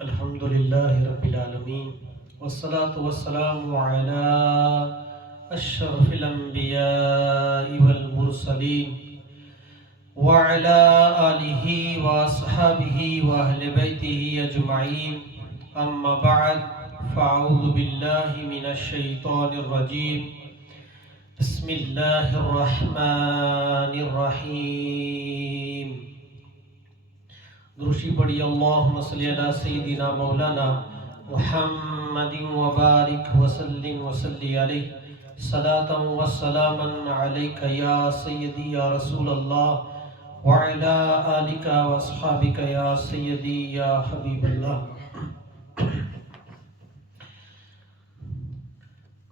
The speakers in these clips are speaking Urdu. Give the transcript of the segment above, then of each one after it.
الحمد لله رب العالمين والصلاة والسلام على أشرف الأنبياء والمرسلين وعلى آله وأصحابه وأهل بيته أجمعين أما بعد فأعوذ بالله من الشيطان الرجيم بسم الله الرحمن الرحيم درشی پڑھی اللہم صلی علی سیدنا مولانا محمد وبارک وسلم وصلی علیہ صلاة وسلاما علیک یا سیدی یا رسول اللہ وعلا آلک واصحابک یا سیدی یا حبیب اللہ۔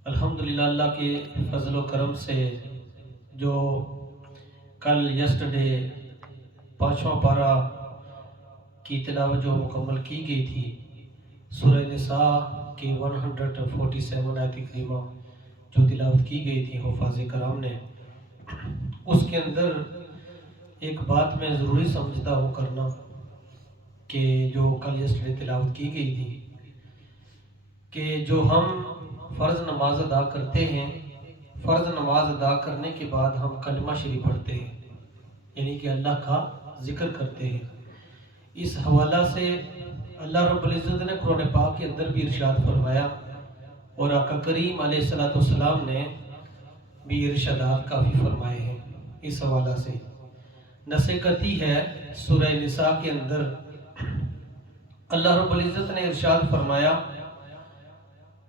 الحمدللہ اللہ کے فضل و کرم سے جو کل یسٹرڈے پانچواں پارہ کی تلاوت جو مکمل کی گئی تھی سورہ نساء کی 147 آیت کریمہ جو تلاوت کی گئی تھی حفاظ کرام نے، اس کے اندر ایک بات میں ضروری سمجھتا ہوں کرنا کہ جو کل یسٹرڈے تلاوت کی گئی تھی کہ جو ہم فرض نماز ادا کرتے ہیں، فرض نماز ادا کرنے کے بعد ہم کلمہ شریف پڑھتے ہیں، یعنی کہ اللہ کا ذکر کرتے ہیں۔ اس حوالہ سے اللہ رب العزت نے قرآن پاک کے اندر بھی ارشاد فرمایا اور آقا کریم علیہ السلام نے بھی ارشادات کافی فرمائے ہیں۔ اس حوالہ سے نصیحتی ہے سورہ نساء کے اندر اللہ رب العزت نے ارشاد فرمایا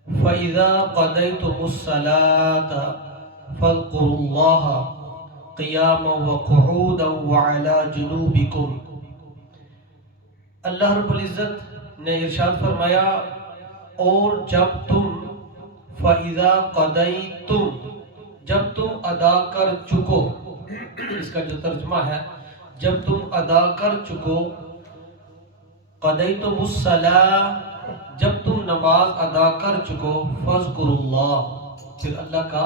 فَإِذَا قَضَيْتُمُ الصَّلَاةَ فَاذْكُرُوا اللَّهَ قِيَامًا وَقُعُودًا وَعَلَى جُنُوبِكُمْ۔ اللہ رب العزت نے ارشاد فرمایا اور جب تم فَإِذَا قَضَيْتُمْ جب تم ادا کر چکو، اس کا جو ترجمہ ہے جب تم ادا کر چکو، قَضَيْتُمُ الصَّلَاةَ جب تم نماز ادا کر چکو، فَاذْكُرُوا اللَّهَ پھر اللہ کا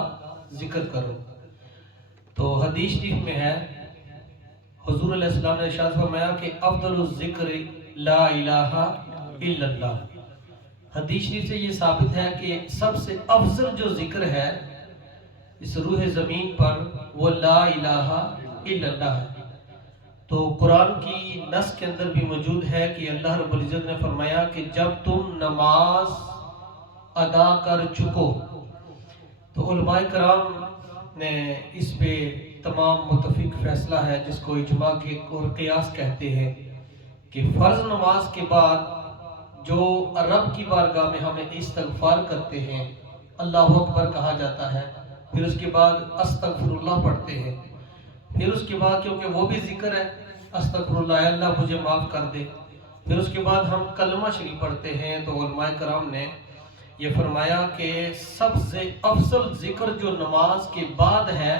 ذکر کرو۔ تو حدیث شریف میں ہے حضور علیہ السلام نے ارشاد فرمایا کہ افضل الذکر لا الہ الا اللہ۔ حدیث شریف سے یہ ثابت ہے کہ سب سے افضل جو ذکر ہے اس روح زمین پر وہ لا الہ الا اللہ ہے۔ تو قرآن کی نص کے اندر بھی موجود ہے کہ اللہ رب العزت نے فرمایا کہ جب تم نماز ادا کر چکو، تو علماء کرام نے اس پہ تمام متفق فیصلہ ہے جس کو اجماع کے اور قیاس کہتے ہیں کہ فرض نماز کے بعد جو رب کی بارگاہ میں ہمیں استغفار کرتے ہیں، اللہ اکبر کہا جاتا ہے، پھر اس کے بعد استغفر اللہ پڑھتے ہیں، پھر اس کے بعد کیونکہ وہ بھی ذکر ہے استغفر اللہ، اللہ مجھے معاف کر دے، پھر اس کے بعد ہم کلمہ شریف پڑھتے ہیں۔ تو علماء کرام نے یہ فرمایا کہ سب سے افضل ذکر جو نماز کے بعد ہے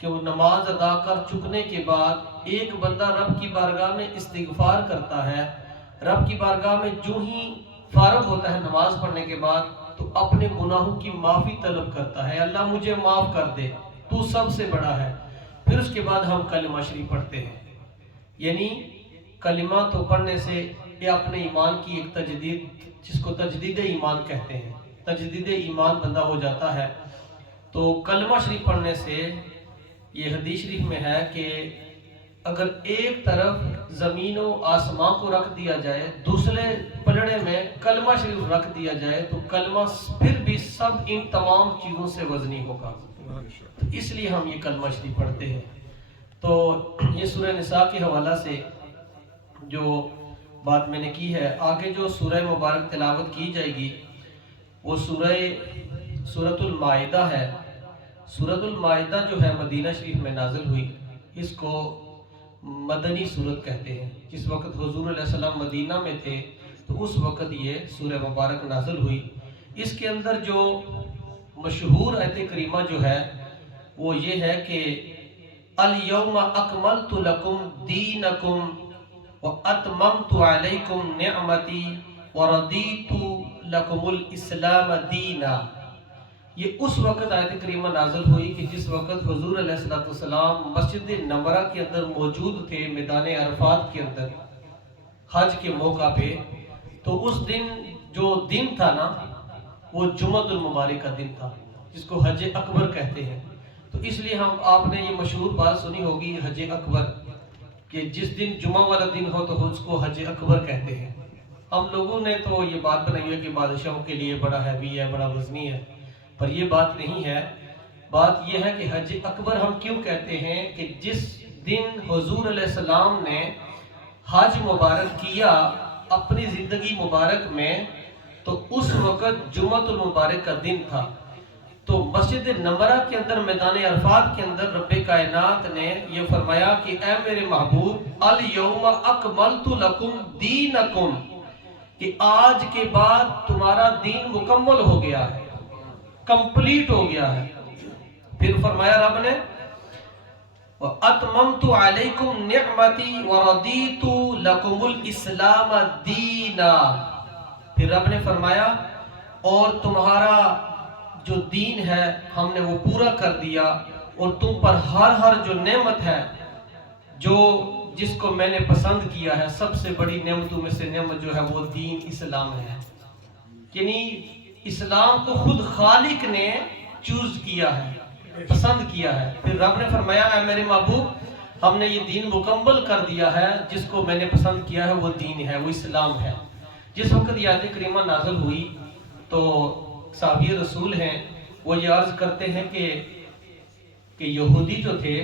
کہ وہ نماز ادا کر چکنے کے بعد ایک بندہ رب کی بارگاہ میں استغفار کرتا ہے، رب کی بارگاہ میں جو ہی فارغ ہوتا ہے نماز پڑھنے کے بعد تو اپنے گناہوں کی معافی طلب کرتا ہے، اللہ مجھے معاف کر دے، تو سب سے بڑا ہے۔ پھر اس کے بعد ہم کلمہ شریف پڑھتے ہیں، یعنی کلمہ تو پڑھنے سے یہ اپنے ایمان کی ایک تجدید، جس کو تجدید ایمان کہتے ہیں، تجدید ایمان بندہ ہو جاتا ہے۔ تو کلمہ شریف پڑھنے سے یہ حدیث شریف میں ہے کہ اگر ایک طرف زمین و آسمان کو رکھ دیا جائے، دوسرے پلڑے میں کلمہ شریف رکھ دیا جائے تو کلمہ پھر بھی سب ان تمام چیزوں سے وزنی ہوگا، اس لیے ہم یہ کلمہ شریف پڑھتے ہیں۔ تو یہ سورہ نساء کے حوالہ سے جو بات میں نے کی ہے، آگے جو سورہ مبارک تلاوت کی جائے گی وہ سورۃ المائدہ ہے۔ سورۃ المائدہ جو ہے مدینہ شریف میں نازل ہوئی، اس کو مدنی سورت کہتے ہیں۔ جس وقت حضور علیہ السلام مدینہ میں تھے تو اس وقت یہ سورہ مبارک نازل ہوئی۔ اس کے اندر جو مشہور آیت کریمہ جو ہے وہ یہ ہے کہ الیوم اکملت لکم دینکم واتممت علیکم نعمتی وردیت لکم الاسلام دینا۔ یہ اس وقت آیت کریمہ نازل ہوئی کہ جس وقت حضور علیہ السلام مسجد نمرہ کے اندر موجود تھے، میدان عرفات کے اندر حج کے موقع پہ، تو اس دن جو دن تھا نا وہ جمعۃ المبارک کا دن تھا، جس کو حج اکبر کہتے ہیں۔ تو اس لیے آپ نے یہ مشہور بات سنی ہوگی حج اکبر، کہ جس دن جمعہ والا دن ہو تو اس کو حج اکبر کہتے ہیں۔ ہم لوگوں نے تو یہ بات بنائی ہے کہ بادشاہوں کے لیے بڑا ہیوی ہے، بڑا وزنی ہے، پر یہ بات نہیں ہے۔ بات یہ ہے کہ حج اکبر ہم کیوں کہتے ہیں کہ جس دن حضور علیہ السلام نے حج مبارک کیا اپنی زندگی مبارک میں، تو اس وقت جمعۃ المبارک کا دن تھا۔ تو مسجد نمرہ کے اندر میدان عرفات کے اندر رب کائنات نے یہ فرمایا کہ اے میرے محبوب الیوم اکملت لکم دینکم، کہ آج کے بعد تمہارا دین مکمل ہو گیا ہے، کمپلیٹ ہو گیا ہے۔ پھر فرمایا رب نے وَأَتْمَمْتُ عَلَيْكُمْ نِعْمَتِي وَرَضِيتُ لَكُمُ الْإِسْلَامَ دِينًا، پھر رب نے فرمایا اور تمہارا جو دین ہے ہم نے وہ پورا کر دیا، اور تم پر ہر جو نعمت ہے جس کو میں نے پسند کیا ہے، سب سے بڑی نعمتوں میں سے نعمت جو ہے وہ دین اسلام ہے۔ یعنی اسلام کو خود خالق نے چوز کیا ہے، پسند کیا ہے۔ پھر رب نے فرمایا اے میرے محبوب ہم نے یہ دین مکمل کر دیا ہے، جس کو میں نے پسند کیا ہے وہ دین ہے، وہ اسلام ہے۔ جس وقت یہ آیت کریمہ نازل ہوئی تو صحابی رسول ہیں وہ یہ عرض کرتے ہیں کہ یہودی جو تھے،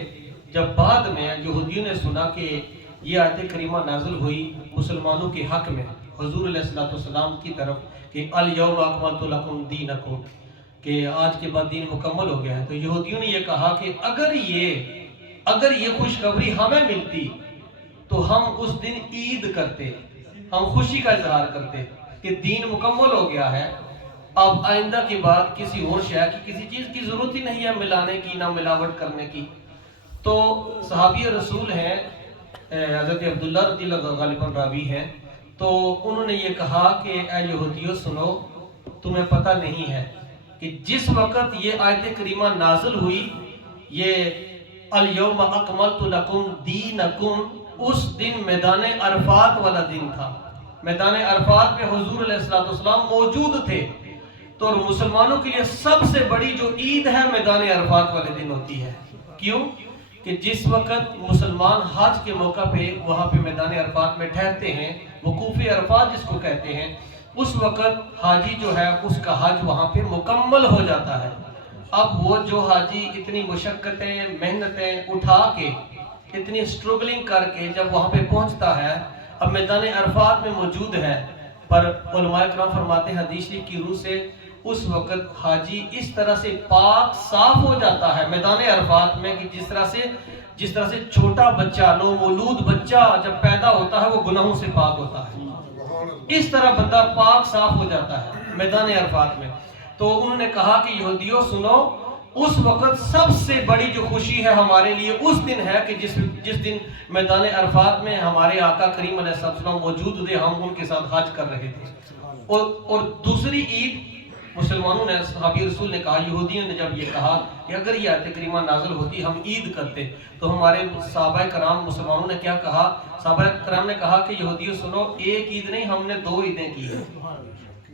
جب بعد میں یہودیوں نے سنا کہ یہ آیت کریمہ نازل ہوئی مسلمانوں کے حق میں حضور علیہ السلام کی طرف کہ الیوم اکملت لکم دینکم، کہ آج کے بعد دین مکمل ہو گیا ہے، تو یہودیوں نے یہ کہا کہ اگر یہ خوشخبری ہمیں ملتی تو ہم اس دن عید کرتے، ہم خوشی کا اظہار کرتے کہ دین مکمل ہو گیا ہے، اب آئندہ کے بعد کسی اور شے کی کسی چیز کی ضرورت ہی نہیں ہے ملانے کی، نہ ملاوٹ کرنے کی۔ تو صحابی رسول ہیں حضرت عبداللہ رضی اللہ غالباً راوی ہیں، تو انہوں نے یہ کہا کہ اے یہودیو سنو، تمہیں پتہ نہیں ہے کہ جس وقت یہ آیت کریمہ نازل ہوئی، یہ الیوم اکملت لکم دینکم، اس دن میدان عرفات والا دن تھا۔ میدان عرفات میں حضور علیہ السلام موجود تھے، تو مسلمانوں کے لیے سب سے بڑی جو عید ہے میدان عرفات والے دن ہوتی ہے۔ کیوں؟ کہ جس وقت مسلمان حج کے موقع پہ وہاں پہ میدان عرفات میں ٹھہرتے ہیں، وقوف عرفات جس کو کہتے ہیں، اس وقت حاجی جو ہے اس کا حج وہاں پہ مکمل ہو جاتا ہے۔ اب وہ جو حاجی اتنی مشقتیں محنتیں اٹھا کے، اتنی سٹرگلنگ کر کے جب وہاں پہ پہنچتا ہے، اب میدان عرفات میں موجود ہے، پر علماء کرام فرماتے ہیں حدیث کی روح سے اس وقت حاجی اس طرح سے پاک صاف ہو جاتا ہے میدان عرفات میں کہ جس طرح سے چھوٹا بچہ، نومولود بچہ جب پیدا ہوتا ہے وہ گناہوں سے پاک ہوتا ہے، اس طرح بندہ پاک صاف ہو جاتا ہے میدان عرفات میں۔ تو انہوں نے کہا کہ یہودیوں سنو، اس وقت سب سے بڑی جو خوشی ہے ہمارے لیے اس دن ہے کہ جس دن میدان عرفات میں ہمارے آقا کریم علیہ السلام موجود تھے، ہم ان کے ساتھ حج کر رہے تھے۔ اور دوسری عید مسلمانوں نے، صحابی رسول نے کہا، یہودیوں نے جب یہ کہا کہ اگر یہ آیت کریمہ نازل ہوتی ہم عید کرتے، تو ہمارے صحابہ کرام مسلمانوں نے کیا کہا؟ صحابہ کرام نے کہا کہ یہودیوں سنو، ایک عید نہیں ہم نے 2 عیدیں کی ہیں۔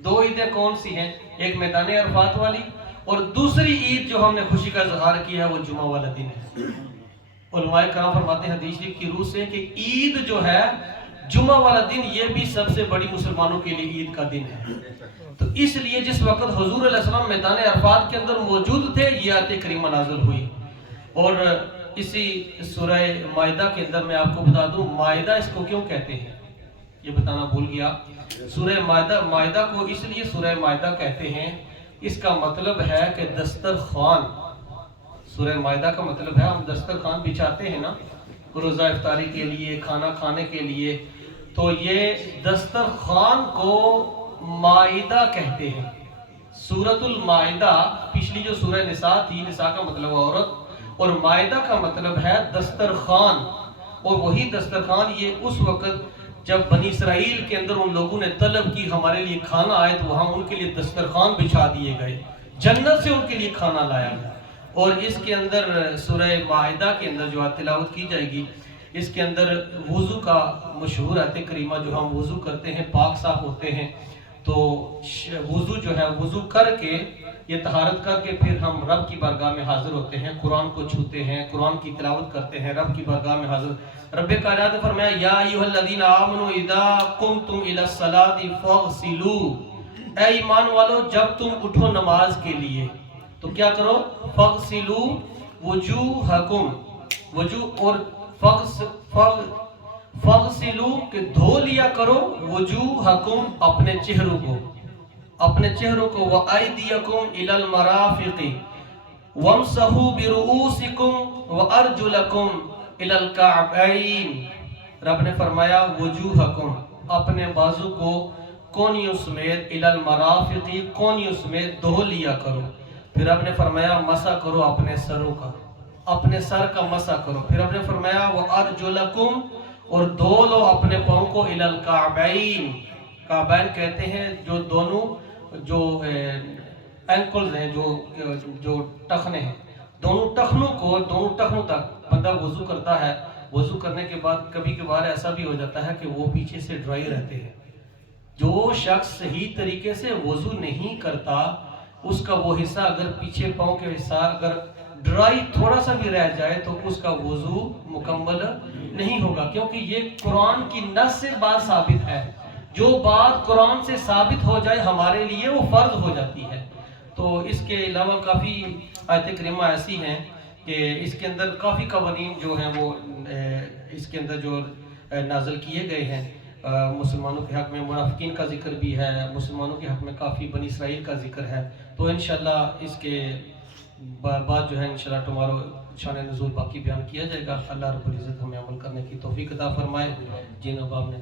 2 عیدیں کون سی ہیں؟ ایک میدان عرفات والی، اور دوسری عید جو ہم نے خوشی کا اظہار کیا ہے وہ جمعہ والا دن ہے۔ علماء کرام فرماتے ہیں حدیث کی روح سے کہ عید جو ہے جمعہ والا دن، یہ بھی سب سے بڑی مسلمانوں کے لیے عید کا دن ہے۔ تو اس لیے جس وقت حضور علیہ السلام میدان عرفات کے اندر موجود تھے، یہ آیت کریمہ نازل ہوئی۔ اور اسی سورہ مائدہ کے اندر میں آپ کو بتا دوں، مائدہ اس کو کیوں کہتے ہیں، یہ بتانا بھول گیا۔ سورہ مائدہ کو اس لیے سورہ مائدہ کہتے ہیں، اس کا مطلب ہے کہ دسترخوان۔ سورہ مائدہ کا مطلب ہے ہم دسترخوان بچھاتے ہیں نا روزہ افطاری کے لیے، کھانا کھانے کے لیے، تو یہ دسترخوان کو مائدہ کہتے ہیں۔ سورۃ المائدہ، پچھلی جو سورہ نساء تھی، نساء کا مطلب عورت، اور مائدہ کا مطلب ہے دسترخوان۔ اور وہی دسترخوان یہ اس وقت جب بنی اسرائیل کے اندر ان لوگوں نے طلب کی ہمارے لیے کھانا آئے، تو وہاں ان کے لیے دسترخوان بچھا دیے گئے، جنت سے ان کے لیے کھانا لایا گیا۔ اور اس کے اندر سورہ مائدہ کے اندر جو تلاوت کی جائے گی، اس کے اندر وضو کا مشہور آیت کریمہ جو ہم وضو کرتے ہیں پاک صاف ہوتے ہیں، تو وضو جو ہے وضو کر کے یہ طہارت کر کے پھر ہم رب کی بارگاہ میں حاضر ہوتے ہیں، قرآن کو چھوتے ہیں، قرآن کی تلاوت کرتے ہیں، رب کی بارگاہ میں حاضر۔ رب کائنات نے فرمایا یا ایھا الذین آمنوا اذا قمتم الی الصلاۃ فاغسلوا، اے ایمان والو جب تم اٹھو نماز کے لیے تو کیا کرو، فاغسلوا وجوہکم، وجوہ اور فاغسلوا کہ دھو لیا کرو، وجوہکم اپنے چہروں کو، اپنے چہروں کو، وَأَيْدِيَكُمْ إِلَى الْمَرَافِقِ وَامْسَحُوا بِرُؤُوسِكُمْ وَأَرْجُلَكُمْ إِلَى الْكَعْبَيْنِ۔ رب نے فرمایا وجوہکم، اپنے بازو کو کونیوں سمیت، إِلَى الْمَرَافِقِ کونیوں سمیت دھو لیا کرو۔ پھر رب نے فرمایا مسح کرو اپنے سروں کا، اپنے سر کا مسح کرو۔ پھر رب نے فرمایا وَأَرْجُلَكُمْ اور دھو لو اپنے پاؤں کو، إِلَى الْكَعْبَيْنِ، کعبین کہتے ہیں جو دونوں جو اینکلز ہیں، جو ٹخنے ہیں، دونوں ٹخنوں تک بندہ وضو کرتا ہے۔ وضو کرنے کے بعد کبھی کبھار ایسا بھی ہو جاتا ہے کہ وہ پیچھے سے ڈرائی رہتے ہیں۔ جو شخص صحیح طریقے سے وضو نہیں کرتا اس کا وہ حصہ اگر پیچھے پاؤں کے حصہ اگر ڈرائی تھوڑا سا بھی رہ جائے تو اس کا وضو مکمل نہیں ہوگا، کیونکہ یہ قرآن کی نص سے بات ثابت ہے۔ جو بات قرآن سے ثابت ہو جائے ہمارے لیے وہ فرض ہو جاتی ہے۔ تو اس کے علاوہ کافی آیت کریمہ ایسی ہیں کہ اس کے اندر کافی قوانین جو ہیں وہ اس کے اندر جو نازل کیے گئے ہیں۔ مسلمانوں کے حق میں منافقین کا ذکر بھی ہے، مسلمانوں کے حق میں کافی بنی اسرائیل کا ذکر ہے۔ تو انشاءاللہ اس کے بعد جو ہے انشاءاللہ ٹمارو شان نزول باقی بیان کیا جائے گا۔ اللہ رب العزت ہمیں عمل کرنے کی توفیق عطا فرمائے۔ جن اب آپ نے